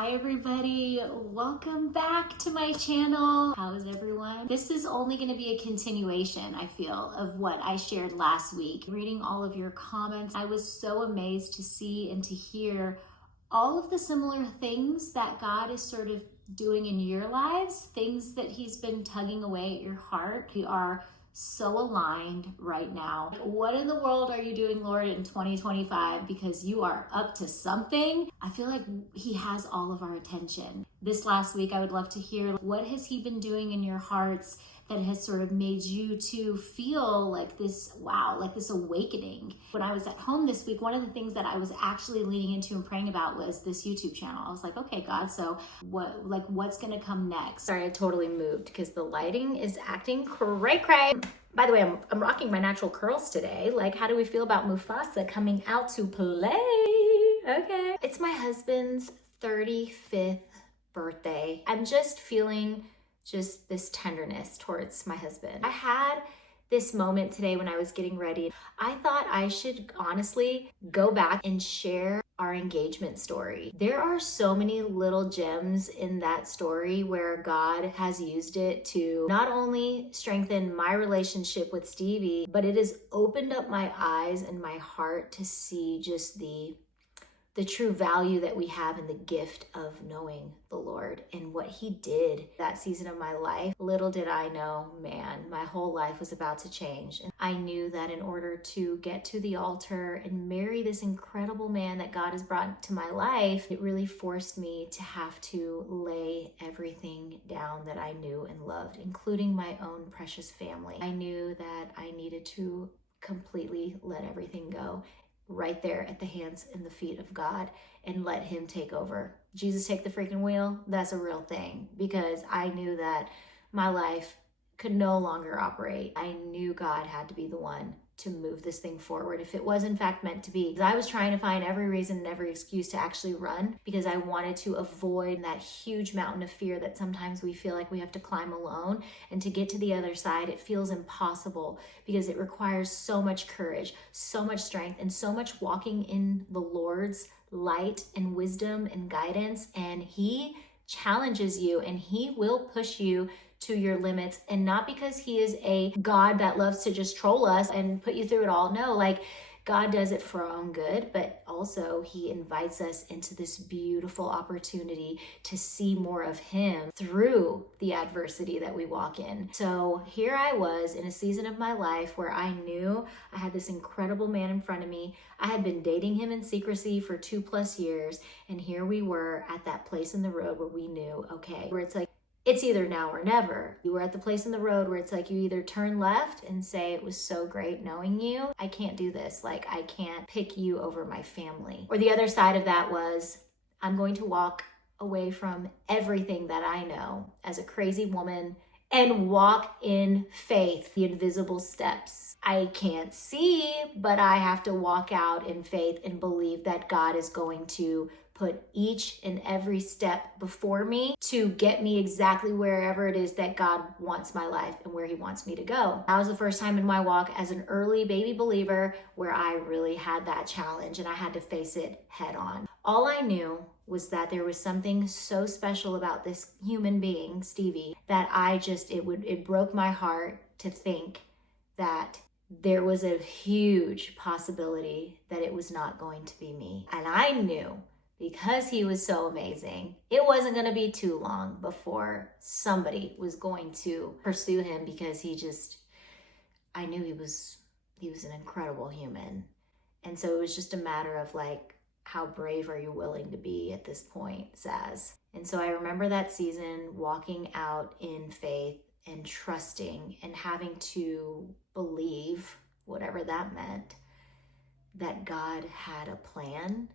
Hi everybody, welcome back to my channel. How is everyone? This is only going to be a continuation, I feel, of what I shared last week. Reading all of your comments, I was so amazed to see and to hear all of the similar things that God is sort of doing in your lives, things that He's been tugging away at your heart. We are so aligned right now. What in the world are you doing, Lord, in 2025? Because you are up to something. I feel like He has all of our attention. This last week, I would love to hear, what has He been doing in your hearts that has sort of made you to feel like this, wow, like this awakening? When I was at home this week, one of the things that I was actually leaning into and praying about was this YouTube channel. I was like, okay, God, so what's gonna come next? Sorry, I totally moved because the lighting is acting cray. By the way, I'm rocking my natural curls today. Like, how do we feel about Mufasa coming out to play? Okay. It's my husband's 35th birthday. I'm just feeling just this tenderness towards my husband. I had this moment today when I was getting ready. I thought I should honestly go back and share our engagement story. There are so many little gems in that story where God has used it to not only strengthen my relationship with Stevie, but it has opened up my eyes and my heart to see just the true value that we have in the gift of knowing the Lord and what He did that season of my life. Little did I know, man, my whole life was about to change. And I knew that in order to get to the altar and marry this incredible man that God has brought to my life, it really forced me to have to lay everything down that I knew and loved, including my own precious family. I knew that I needed to completely let everything go right there at the hands and the feet of God and let Him take over. Jesus, take the freaking wheel. That's a real thing, because I knew that my life could no longer operate. I knew God had to be the one to move this thing forward if it was in fact meant to be. I was trying to find every reason and every excuse to actually run because I wanted to avoid that huge mountain of fear that sometimes we feel like we have to climb alone. And to get to the other side, it feels impossible because it requires so much courage, so much strength, and so much walking in the Lord's light and wisdom and guidance. And He challenges you and He will push you to your limits, and not because He is a God that loves to just troll us and put you through it all. No, like, God does it for our own good, but also He invites us into this beautiful opportunity to see more of Him through the adversity that we walk in. So here I was in a season of my life where I knew I had this incredible man in front of me. I had been dating him in secrecy for 2+ years, and here we were at that place in the road where we knew, okay, where it's like, it's either now or never. You were at the place in the road where it's like you either turn left and say, it was so great knowing you. I can't do this. Like, I can't pick you over my family. Or the other side of that was, I'm going to walk away from everything that I know as a crazy woman and walk in faith, the invisible steps. I can't see, but I have to walk out in faith and believe that God is going to put each and every step before me to get me exactly wherever it is that God wants my life and where He wants me to go. That was the first time in my walk as an early baby believer where I really had that challenge and I had to face it head on. All I knew was that there was something so special about this human being, Stevie, that it broke my heart to think that there was a huge possibility that it was not going to be me. And I knew, because he was so amazing, it wasn't going to be too long before somebody was going to pursue him, because I knew he was an incredible human. And so it was just a matter of like, how brave are you willing to be at this point, Saz? And so I remember that season walking out in faith and trusting and having to believe, whatever that meant, that God had a plan.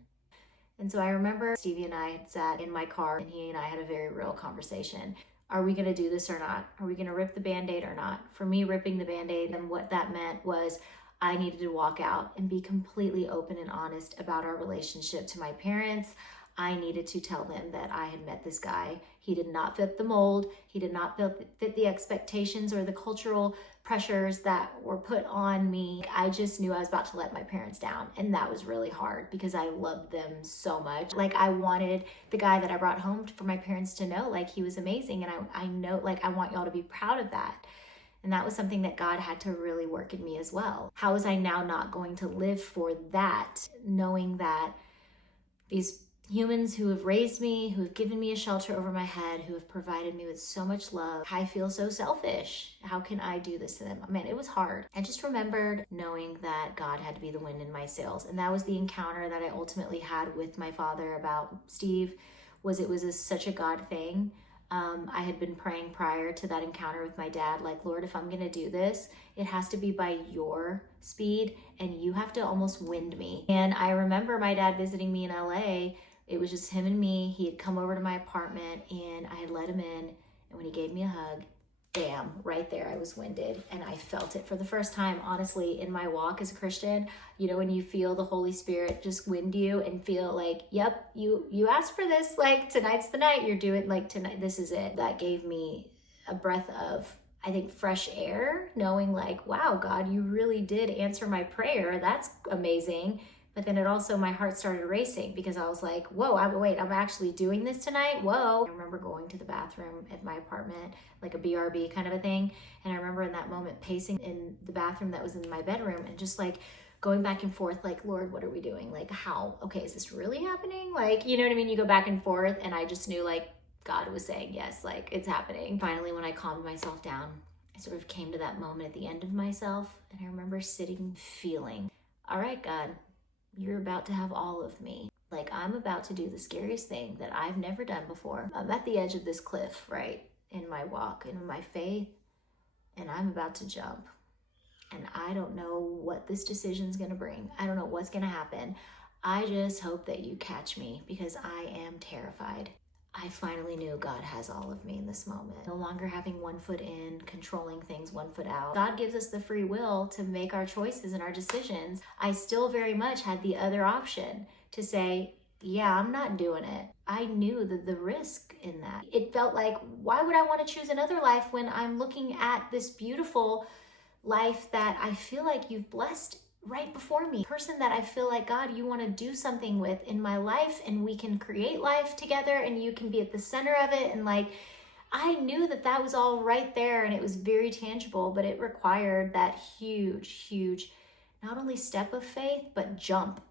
And so I remember Stevie and I had sat in my car and he and I had a very real conversation. Are we going to do this or not? Are we going to rip the Band-Aid or not? For me, ripping the Band-Aid, and what that meant was I needed to walk out and be completely open and honest about our relationship to my parents. I needed to tell them that I had met this guy. He did not fit the mold. He did not fit the expectations or the cultural pressures that were put on me. I just knew I was about to let my parents down. And that was really hard because I loved them so much. Like, I wanted the guy that I brought home for my parents to know, like, he was amazing. And I know, like, I want y'all to be proud of that. And that was something that God had to really work in me as well. How was I now not going to live for that, knowing that these humans who have raised me, who have given me a shelter over my head, who have provided me with so much love, I feel so selfish. How can I do this to them? Man, it was hard. I just remembered knowing that God had to be the wind in my sails. And that was the encounter that I ultimately had with my father about Steve. It was such a God thing. I had been praying prior to that encounter with my dad, like, Lord, if I'm going to do this, it has to be by your speed and you have to almost wind me. And I remember my dad visiting me in LA. It was just him and me. He had come over to my apartment and I had let him in. And when he gave me a hug, bam, right there, I was winded. And I felt it for the first time, honestly, in my walk as a Christian. You know, when you feel the Holy Spirit just wind you and feel like, yep, you asked for this, like, tonight's the night, you're doing, like, tonight, this is it. That gave me a breath of, I think, fresh air, knowing like, wow, God, you really did answer my prayer. That's amazing. But then it also, my heart started racing because I was like, whoa, I'm actually doing this tonight? Whoa. I remember going to the bathroom at my apartment, like a BRB kind of a thing. And I remember in that moment pacing in the bathroom that was in my bedroom and just like going back and forth, like, Lord, what are we doing? Like, how? Okay, is this really happening? Like, you know what I mean? You go back and forth, and I just knew, like, God was saying, yes, like, it's happening. Finally, when I calmed myself down, I sort of came to that moment at the end of myself. And I remember sitting, feeling, all right, God, you're about to have all of me. Like, I'm about to do the scariest thing that I've never done before. I'm at the edge of this cliff, right, in my walk and in my faith, and I'm about to jump. And I don't know what this decision's gonna bring. I don't know what's gonna happen. I just hope that you catch me because I am terrified. I finally knew God has all of me in this moment. No longer having one foot in, controlling things one foot out. God gives us the free will to make our choices and our decisions. I still very much had the other option to say, yeah, I'm not doing it. I knew the risk in that. It felt like, why would I want to choose another life when I'm looking at this beautiful life that I feel like you've blessed right before me, person that I feel like, God, you want to do something with in my life, and we can create life together and you can be at the center of it. And like, I knew that was all right there and it was very tangible, but it required that huge, not only step of faith, but jump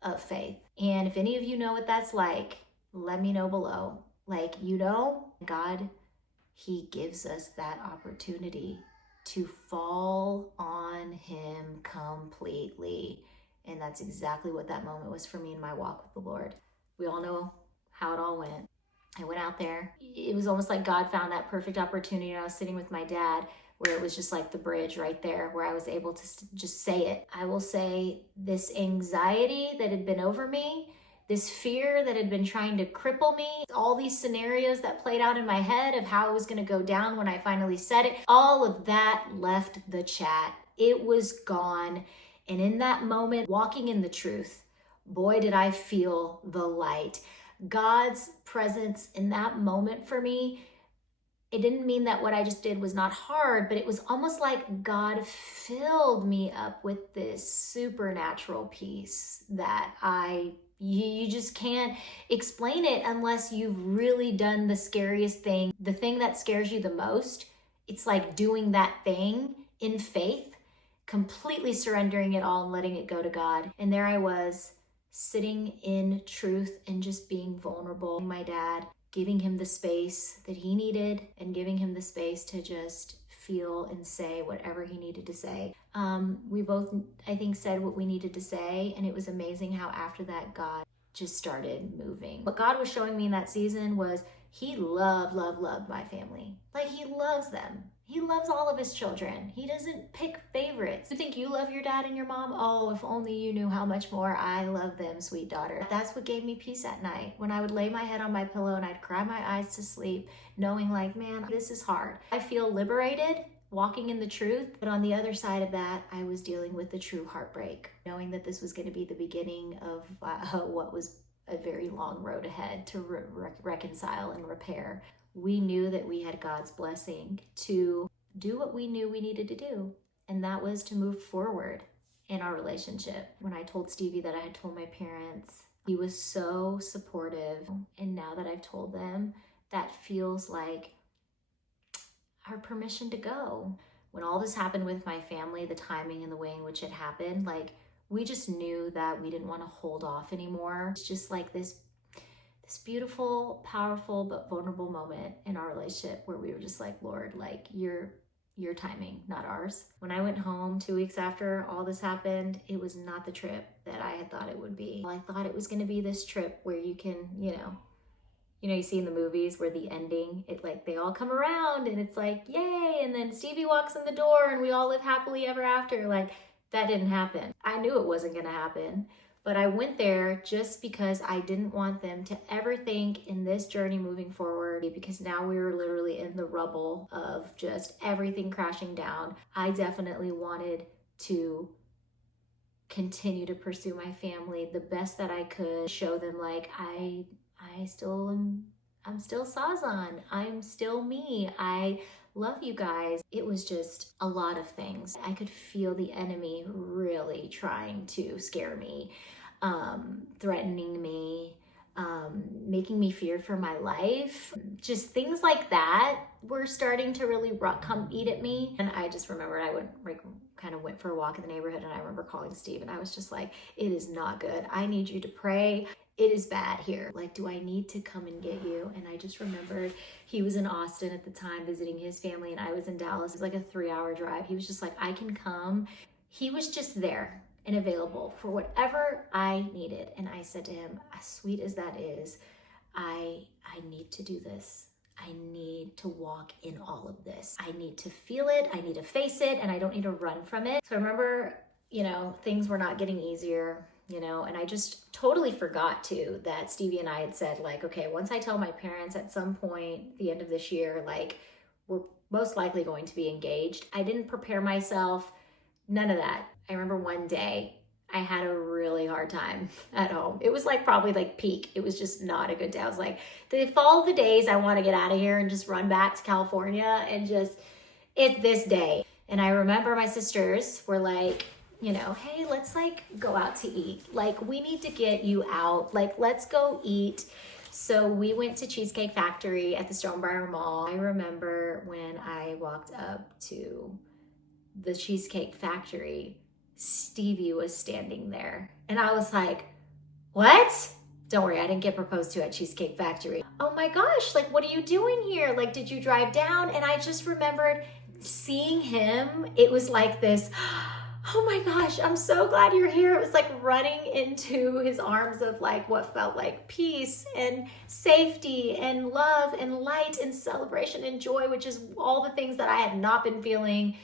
of faith. And if any of you know what that's like, let me know below. Like, you know, God, he gives us that opportunity to fall on him completely. And that's exactly what that moment was for me in my walk with the Lord. We all know how it all went. I went out there. It was almost like God found that perfect opportunity. And I was sitting with my dad where it was just like the bridge right there where I was able to just say it. I will say this anxiety that had been over me, this fear that had been trying to cripple me, all these scenarios that played out in my head of how it was going to go down when I finally said it, all of that left the chat. It was gone. And in that moment, walking in the truth, boy, did I feel the light. God's presence in that moment for me, it didn't mean that what I just did was not hard, but it was almost like God filled me up with this supernatural peace that you just can't explain it unless you've really done the scariest thing. The thing that scares you the most, it's like doing that thing in faith, completely surrendering it all and letting it go to God. And there I was, sitting in truth and just being vulnerable. My dad, giving him the space that he needed and giving him the space to just feel and say whatever he needed to say. We both, I think, said what we needed to say, and it was amazing how after that God just started moving. What God was showing me in that season was he loved my family. Like, he loves them. He loves all of his children. He doesn't pick favorites. You think you love your dad and your mom? Oh, if only you knew how much more I love them, sweet daughter. That's what gave me peace at night. When I would lay my head on my pillow and I'd cry my eyes to sleep, knowing like, man, this is hard. I feel liberated, walking in the truth. But on the other side of that, I was dealing with the true heartbreak, knowing that this was going to be the beginning of what was a very long road ahead to reconcile and repair. We knew that we had God's blessing to do what we knew we needed to do, and that was to move forward in our relationship. When I told Stevie that I had told my parents, he was so supportive. And now that I've told them, that feels like our permission to go. When all this happened with my family, the timing and the way in which it happened, like, we just knew that we didn't want to hold off anymore. It's just like this beautiful, powerful, but vulnerable moment in our relationship where we were just like, Lord, like, your timing, not ours. When I went home 2 weeks after all this happened, it was not the trip that I had thought it would be. I thought it was going to be this trip where you can, you see in the movies where the ending, it like they all come around and it's like, yay, and then Stevie walks in the door and we all live happily ever after. Like, that didn't happen. I knew it wasn't going to happen, but I went there just because I didn't want them to ever think in this journey moving forward, because now we were literally in the rubble of just everything crashing down. I definitely wanted to continue to pursue my family the best that I could, show them like I'm still Sazan. I'm still me. I love you guys. It was just a lot of things. I could feel the enemy really trying to scare me, threatening me, making me fear for my life. Just things like that were starting to really come eat at me. And I just remember I went for a walk in the neighborhood, and I remember calling Steve, and I was just like, it is not good. I need you to pray. It is bad here. Like, do I need to come and get you? And I just remembered he was in Austin at the time visiting his family, and I was in Dallas. It was like a 3-hour drive. He was just like, I can come. He was just there and available for whatever I needed. And I said to him, as sweet as that is, I need to do this. I need to walk in all of this. I need to feel it. I need to face it, and I don't need to run from it. So I remember, things were not getting easier, and I just totally forgot too that Stevie and I had said, like, okay, once I tell my parents at some point the end of this year, like, we're most likely going to be engaged. I didn't prepare myself, none of that. I remember one day I had a really hard time at home. It was like probably like peak. It was just not a good day. I was like, the fall of the days, I want to get out of here and just run back to California, and it's this day. And I remember my sisters were like, hey, let's like go out to eat. Like, we need to get you out. Like, let's go eat. So we went to Cheesecake Factory at the Stonebriar Mall. I remember when I walked up to the Cheesecake Factory, Stevie was standing there. And I was like, what? Don't worry, I didn't get proposed to at Cheesecake Factory. Oh my gosh, like, what are you doing here? Like, did you drive down? And I just remembered seeing him. It was like this, oh my gosh, I'm so glad you're here. It was like running into his arms of like what felt like peace and safety and love and light and celebration and joy, which is all the things that I had not been feeling,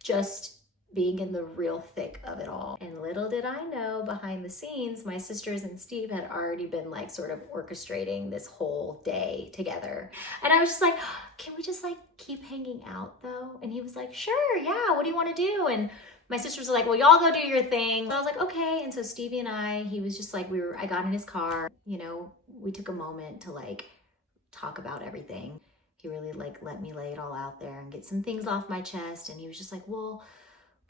just being in the real thick of it all. And little did I know, behind the scenes, my sisters and Steve had already been like sort of orchestrating this whole day together. And I was just like, can we just like keep hanging out though? And he was like, sure, yeah, what do you want to do? And my sisters were like, well, y'all go do your thing. So I was like, okay. And so Stevie and I, he was just like, I got in his car, we took a moment to like talk about everything. He really like let me lay it all out there and get some things off my chest. And he was just like, well,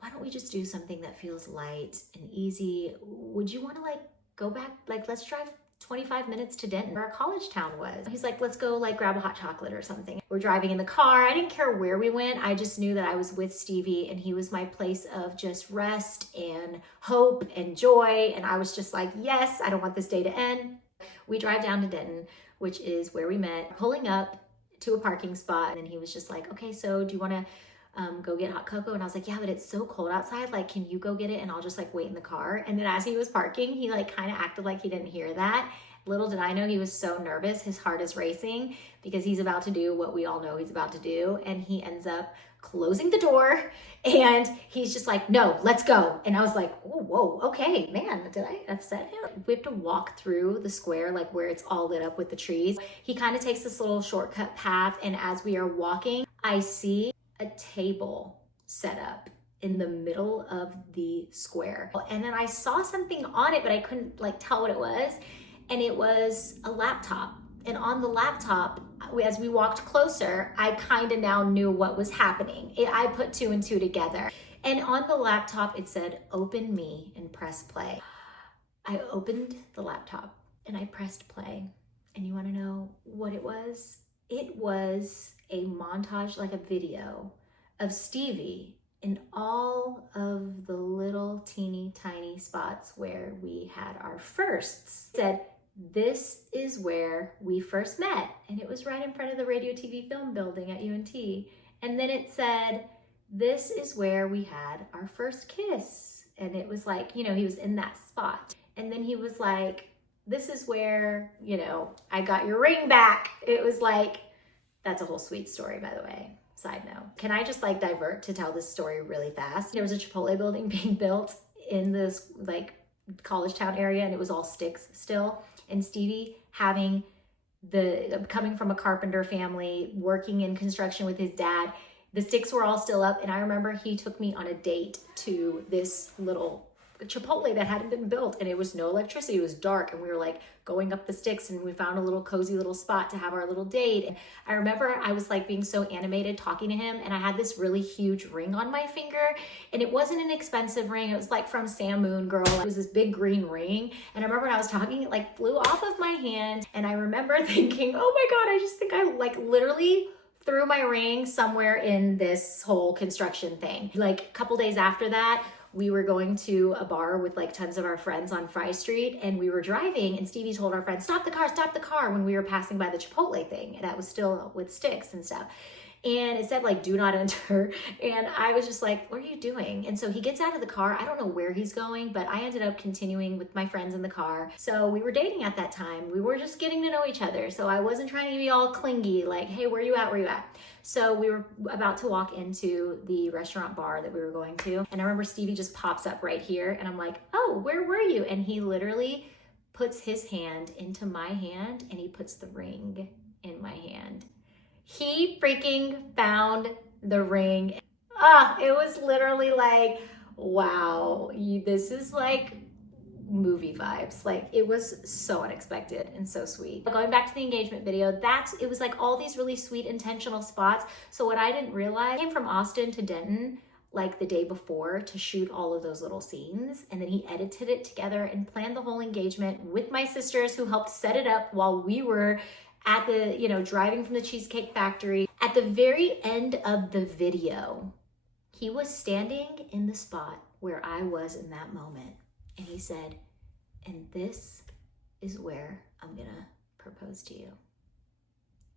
why don't we just do something that feels light and easy? Would you want to like go back? Like, let's drive 25 minutes to Denton, where our college town was. He's like, let's go like grab a hot chocolate or something. We're driving in the car. I didn't care where we went. I just knew that I was with Stevie, and he was my place of just rest and hope and joy. And I was just like, yes, I don't want this day to end. We drive down to Denton, which is where we met, pulling up to a parking spot. And he was just like, okay, so do you want to go get hot cocoa? And I was like, yeah, but it's so cold outside. Like, can you go get it? And I'll just like wait in the car. And then as he was parking, he like kind of acted like he didn't hear that. Little did I know he was so nervous. His heart is racing because he's about to do what we all know he's about to do. And he ends up closing the door, and he's just like, no, let's go. And I was like, oh, whoa, okay, man, did I upset him? We have to walk through the square, like where it's all lit up with the trees. He kind of takes this little shortcut path. And as we are walking, I see a table set up in the middle of the square. And then I saw something on it, but I couldn't like tell what it was. and it was a laptop. And on the laptop, as we walked closer, I kind of now knew what was happening. I put two and two together. And on the laptop, it said, "Open me," and press play. I opened the laptop and I pressed play. And you wanna know what it was? It was a montage, like a video of Stevie in all of the little teeny tiny spots where we had our firsts. It said, "This is where we first met." And it was right in front of the radio TV film building at UNT. And then it said, "This is where we had our first kiss." And it was like, he was in that spot. And then he was like, "This is where, I got your ring back." It was like, that's a whole sweet story, by the way. Side note. Can I just divert to tell this story really fast? There was a Chipotle building being built in this college town area, and it was all sticks still. And Stevie coming from a carpenter family, working in construction with his dad, the sticks were all still up. And I remember he took me on a date to this little Chipotle that hadn't been built, and it was no electricity. It was dark, and we were going up the sticks, and we found a little cozy little spot to have our little date. And I remember I was being so animated talking to him, and I had this really huge ring on my finger, and it wasn't an expensive ring. It was from Sam Moon Girl. It was this big green ring, and I remember when I was talking, it flew off of my hand, and I remember thinking, oh my God, I just think I literally threw my ring somewhere in this whole construction thing. A couple days after that, we were going to a bar with tons of our friends on Fry Street, and we were driving, and Stevie told our friend, stop the car," when we were passing by the Chipotle thing, and that was still with sticks and stuff. And it said "do not enter." And I was just like, "What are you doing?" And so he gets out of the car. I don't know where he's going, but I ended up continuing with my friends in the car. So we were dating at that time. We were just getting to know each other. So I wasn't trying to be all clingy, "Hey, where you at? Where you at?" So we were about to walk into the restaurant bar that we were going to. And I remember Stevie just pops up right here, and I'm like, "Oh, where were you?" And he literally puts his hand into my hand, and he puts the ring in my hand. He freaking found the ring. It was literally wow, this is movie vibes. It was so unexpected and so sweet. Going back to the engagement video, it was all these really sweet intentional spots. So what I didn't realize, I came from Austin to Denton the day before to shoot all of those little scenes, and then he edited it together and planned the whole engagement with my sisters, who helped set it up while we were at the, driving from the Cheesecake Factory. At the very end of the video, he was standing in the spot where I was in that moment. And he said, "And this is where I'm gonna propose to you."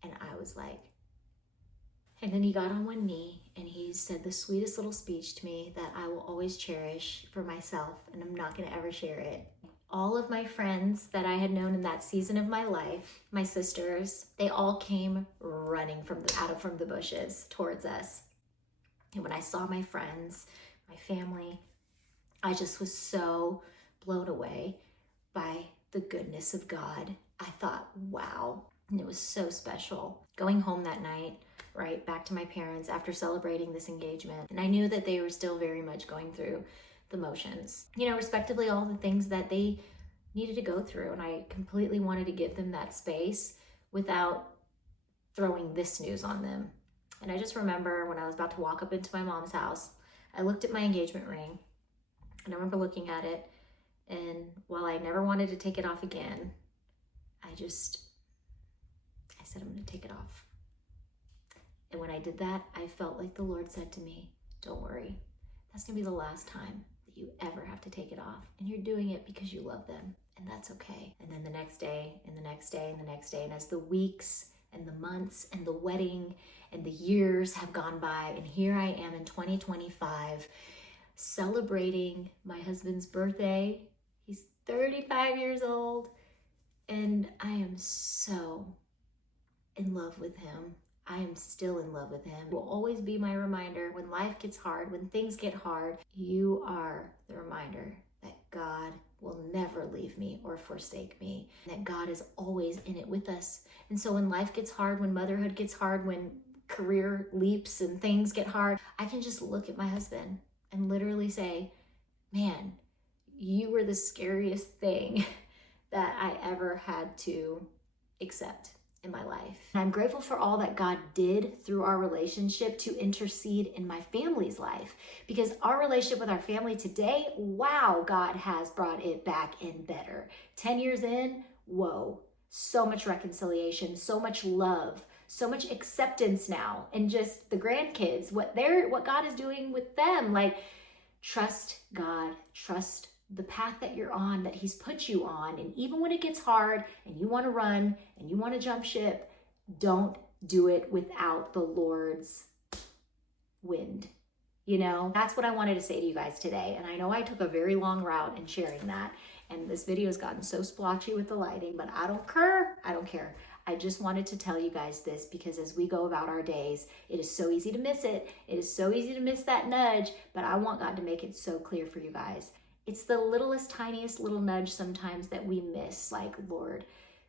And I was like, and then he got on one knee and he said the sweetest little speech to me that I will always cherish for myself, and I'm not gonna ever share it. All of my friends that I had known in that season of my life, my sisters, they all came running from the bushes towards us. And when I saw my friends, my family, I just was so blown away by the goodness of God. I thought, wow. And it was so special. Going home that night, right back to my parents after celebrating this engagement. And I knew that they were still very much going through the motions, respectively, all the things that they needed to go through. And I completely wanted to give them that space without throwing this news on them. And I just remember when I was about to walk up into my mom's house, I looked at my engagement ring, and I remember looking at it, and while I never wanted to take it off again, I said, "I'm gonna take it off." And when I did that, I felt like the Lord said to me, "Don't worry, that's gonna be the last time that you ever have to take it off. And you're doing it because you love them, and that's okay." And then the next day, and the next day, and the next day, and as the weeks and the months and the wedding and the years have gone by, and here I am in 2025, celebrating my husband's birthday. He's 35 years old, and I am so in love with him. I am still in love with him. He will always be my reminder when life gets hard, when things get hard. You are the reminder that God will never leave me or forsake me, that God is always in it with us. And so when life gets hard, when motherhood gets hard, when career leaps and things get hard, I can just look at my husband and literally say, "Man, you were the scariest thing that I ever had to accept in my life. And I'm grateful for all that God did through our relationship to intercede in my family's life, because our relationship with our family today, wow, God has brought it back in better. 10 years in, whoa, so much reconciliation, so much love, so much acceptance now, and just the grandkids, what God is doing with them. Like, trust God, trust the path that you're on, that he's put you on. And even when it gets hard and you want to run and you want to jump ship, don't do it without the Lord's wind. You know, that's what I wanted to say to you guys today. And I know I took a very long route in sharing that. And this video has gotten so splotchy with the lighting, but I don't care. I don't care. I just wanted to tell you guys this, because as we go about our days, it is so easy to miss it. It is so easy to miss that nudge, but I want God to make it so clear for you guys. It's the littlest, tiniest little nudge sometimes that we miss. Like, Lord,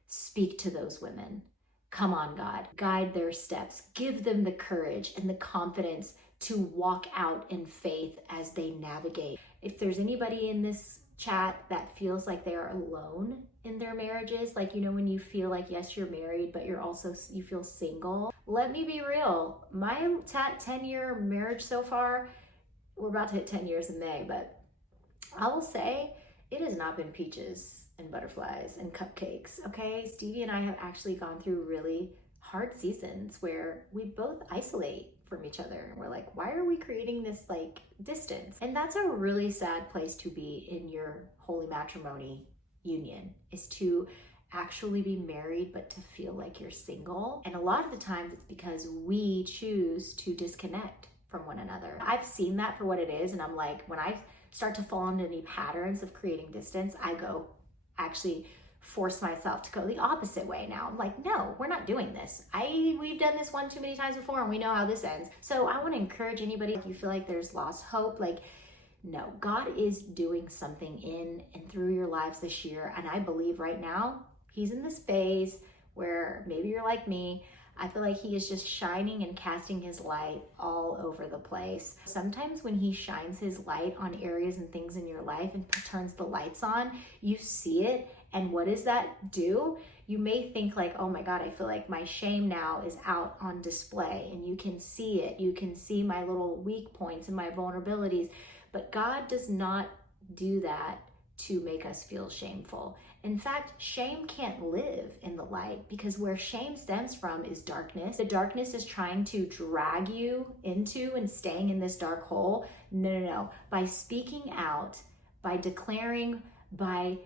speak to those women. Come on, God, guide their steps. Give them the courage and the confidence to walk out in faith as they navigate. If there's anybody in this chat that feels like they are alone in their marriages, like, you know, when you feel like, yes, you're married, but you feel single. Let me be real. My 10-year marriage so far, we're about to hit 10 years in May, but I will say it has not been peaches and butterflies and cupcakes, okay? Stevie and I have actually gone through really hard seasons where we both isolate from each other. And we're like, why are we creating this like distance? And that's a really sad place to be in your holy matrimony union, is to actually be married, but to feel like you're single. And a lot of the times it's because we choose to disconnect from one another. I've seen that for what it is. And I'm like, when I start to fall into any patterns of creating distance, I go actually force myself to go the opposite way now. I'm like, no, we're not doing this. We've done this one too many times before and we know how this ends. So I want to encourage anybody, if you feel like there's lost hope, like, no, God is doing something in and through your lives this year. And I believe right now he's in this phase where maybe you're like me. I feel like he is just shining and casting his light all over the place. Sometimes when he shines his light on areas and things in your life and turns the lights on, you see it. And what does that do? You may think like, oh my God, I feel like my shame now is out on display, and you can see it. You can see my little weak points and my vulnerabilities. But God does not do that to make us feel shameful. In fact, shame can't live in the light, because where shame stems from is darkness. The darkness is trying to drag you into and staying in this dark hole. No. By speaking out, by declaring, by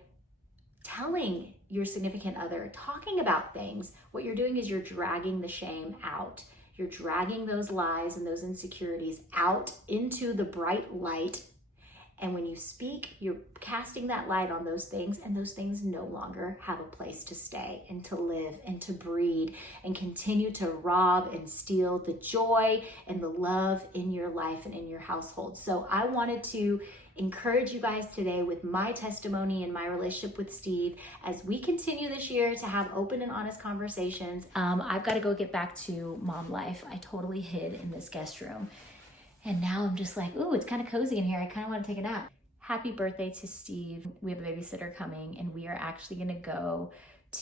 telling your significant other, talking about things, what you're doing is you're dragging the shame out. You're dragging those lies and those insecurities out into the bright light. And when you speak, you're casting that light on those things, and those things no longer have a place to stay and to live and to breed and continue to rob and steal the joy and the love in your life and in your household. So I wanted to encourage you guys today with my testimony and my relationship with Steve as we continue this year to have open and honest conversations. I've got to go get back to mom life. I totally hid in this guest room. And now I'm just like, ooh, it's kind of cozy in here. I kind of want to take a nap. Happy birthday to Steve. We have a babysitter coming, and we are actually going to go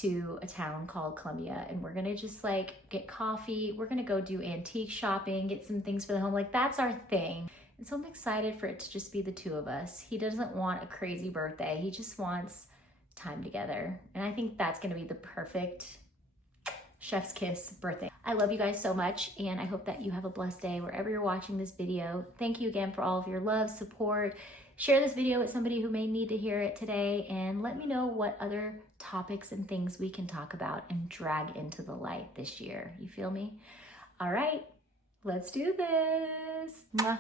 to a town called Columbia, and we're going to just like get coffee. We're going to go do antique shopping, get some things for the home. Like, that's our thing. And so I'm excited for it to just be the two of us. He doesn't want a crazy birthday. He just wants time together. And I think that's going to be the perfect chef's kiss birthday. I love you guys so much, and I hope that you have a blessed day wherever you're watching this video. Thank you again for all of your love, support. Share this video with somebody who may need to hear it today, and let me know what other topics and things we can talk about and drag into the light this year. You feel me? All right, let's do this. Mwah.